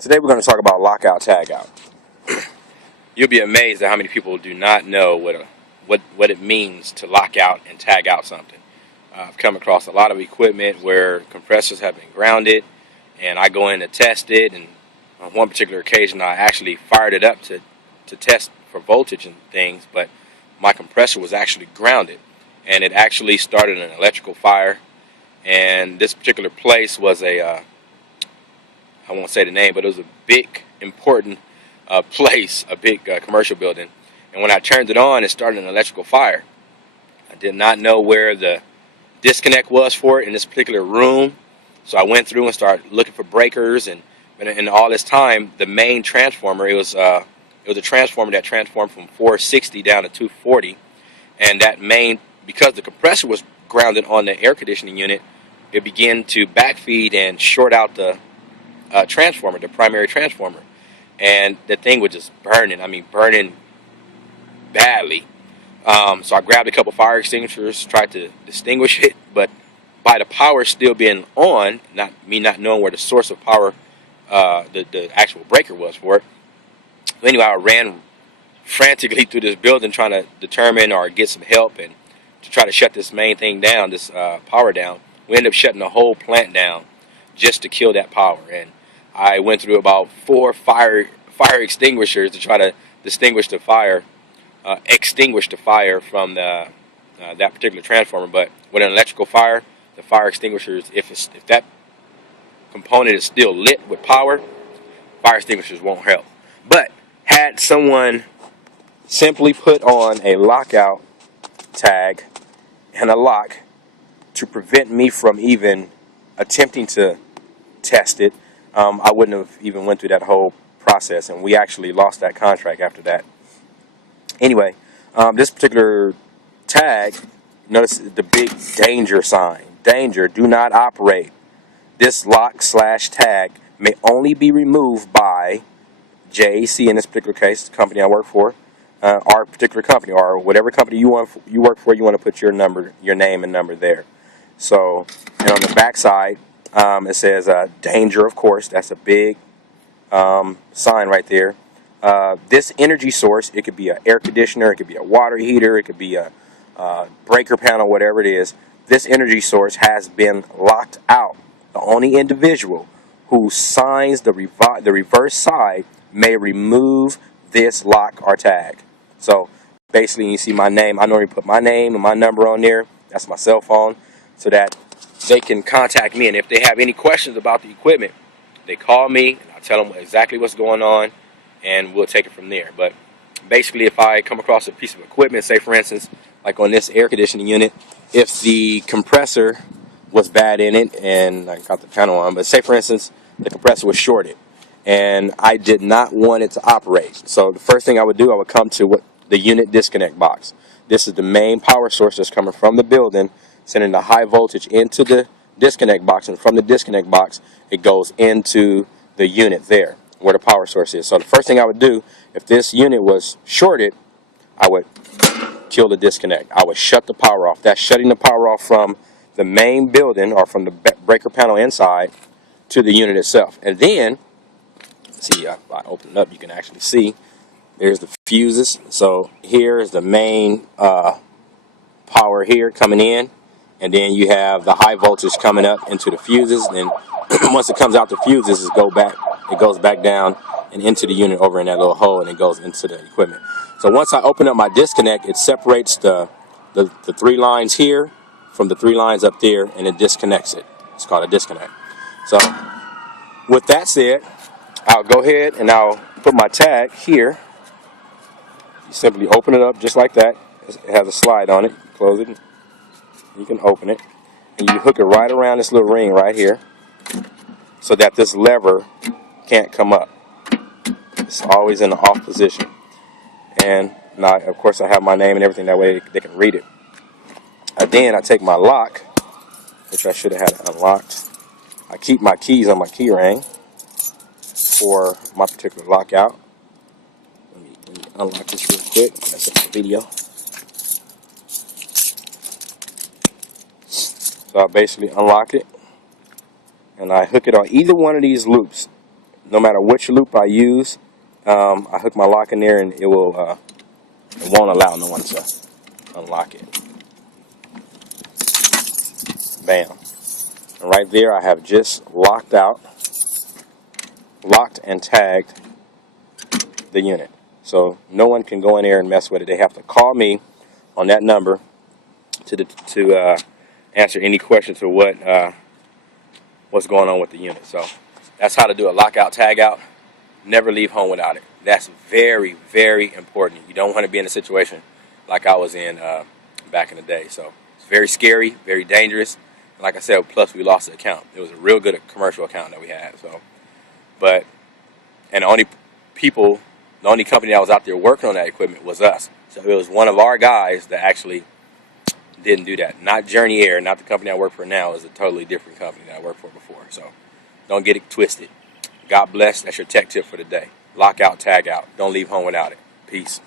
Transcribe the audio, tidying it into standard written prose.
Today we're going to talk about lockout, tagout. You'll be amazed at how many people do not know what it means to lock out and tag out something. I've come across a lot of equipment where compressors have been grounded, and I go in to test it. And on one particular occasion, I actually fired it up to test for voltage and things, but my compressor was actually grounded, and it actually started an electrical fire. And this particular place was I won't say the name, but it was a big, important place, a big commercial building. And when I turned it on, it started an electrical fire. I did not know where the disconnect was for it in this particular room. So I went through and started looking for breakers, and all this time, the main transformer, it was a transformer that transformed from 460 down to 240. And that main, because the compressor was grounded on the air conditioning unit, it began to backfeed and short out the transformer, the primary transformer, and the thing was just burning. I mean, burning badly. So I grabbed a couple fire extinguishers, tried to extinguish it, but by the power still being on, not knowing where the source of power, the actual breaker was for it. But anyway, I ran frantically through this building trying to determine or get some help and to try to shut this main thing down, this power down. We ended up shutting the whole plant down just to kill that power. And I went through about 4 fire extinguishers to try to extinguish the fire from that particular transformer. But with an electrical fire, the fire extinguishers, if that component is still lit with power, fire extinguishers won't help. But had someone simply put on a lockout tag and a lock to prevent me from even attempting to test it, I wouldn't have even went through that whole process, and we actually lost that contract after that. Anyway, this particular tag, notice the big danger sign. Danger, do not operate. This lock/tag may only be removed by JAC, in this particular case, the company I work for, our particular company, or whatever company you work for, you want to put your name and number there. So, and on the back side, it says danger, of course. That's a big sign right there. This energy source, it could be an air conditioner, it could be a water heater, it could be a breaker panel, whatever it is. This energy source has been locked out. The only individual who signs the reverse side may remove this lock or tag. So basically, you see my name. I normally put my name and my number on there. That's my cell phone, so that they can contact me. And if they have any questions about the equipment, they call me, and I'll tell them exactly what's going on, and we'll take it from there. But basically, if I come across a piece of equipment, say for instance, like on this air conditioning unit, if the compressor was bad in it, and I got the panel on, but say for instance, the compressor was shorted, and I did not want it to operate. So the first thing I would do, I would come to the unit disconnect box. This is the main power source that's coming from the building, sending the high voltage into the disconnect box, and from the disconnect box, it goes into the unit there, where the power source is. So the first thing I would do, if this unit was shorted, I would kill the disconnect. I would shut the power off. That's shutting the power off from the main building, or from the breaker panel inside, to the unit itself. And then, see, if I open it up, you can actually see there's the fuses. So here is the main power here coming in, and then you have the high voltage coming up into the fuses. And once it comes out the fuses, it goes back down and into the unit over in that little hole, and it goes into the equipment. So once I open up my disconnect, it separates the 3 lines here from the 3 lines up there, and it disconnects it. It's called a disconnect. So with that said, I'll go ahead and I'll put my tag here. You simply open it up just like that. It has a slide on it. Close it. You can open it, and you hook it right around this little ring right here, so that this lever can't come up. It's always in the off position. And now, of course, I have my name and everything. That way they can read it. Then I take my lock, which I should have had it unlocked. I keep my keys on my key ring for my particular lockout. Let me unlock this real quick. That's up the video. So I basically unlock it, and I hook it on either one of these loops. no matter which loop I use, I hook my lock in there and it won't allow no one to unlock it. Bam. And right there I have just locked and tagged the unit. So no one can go in there and mess with it. They have to call me on that number to answer any questions or what's going on with the unit. So that's how to do a lockout, tag out. Never leave home without it. That's very, very important. You don't want to be in a situation like I was in back in the day. So it's very scary, very dangerous. And like I said, plus we lost the account. It was a real good commercial account that we had. So, and the only company that was out there working on that equipment was us. So it was one of our guys that actually didn't do that. Not Journey Air, not the company I work for now. Is a totally different company that I worked for before. So don't get it twisted. God bless. That's your tech tip for the day. Lock out, tag out. Don't leave home without it. Peace.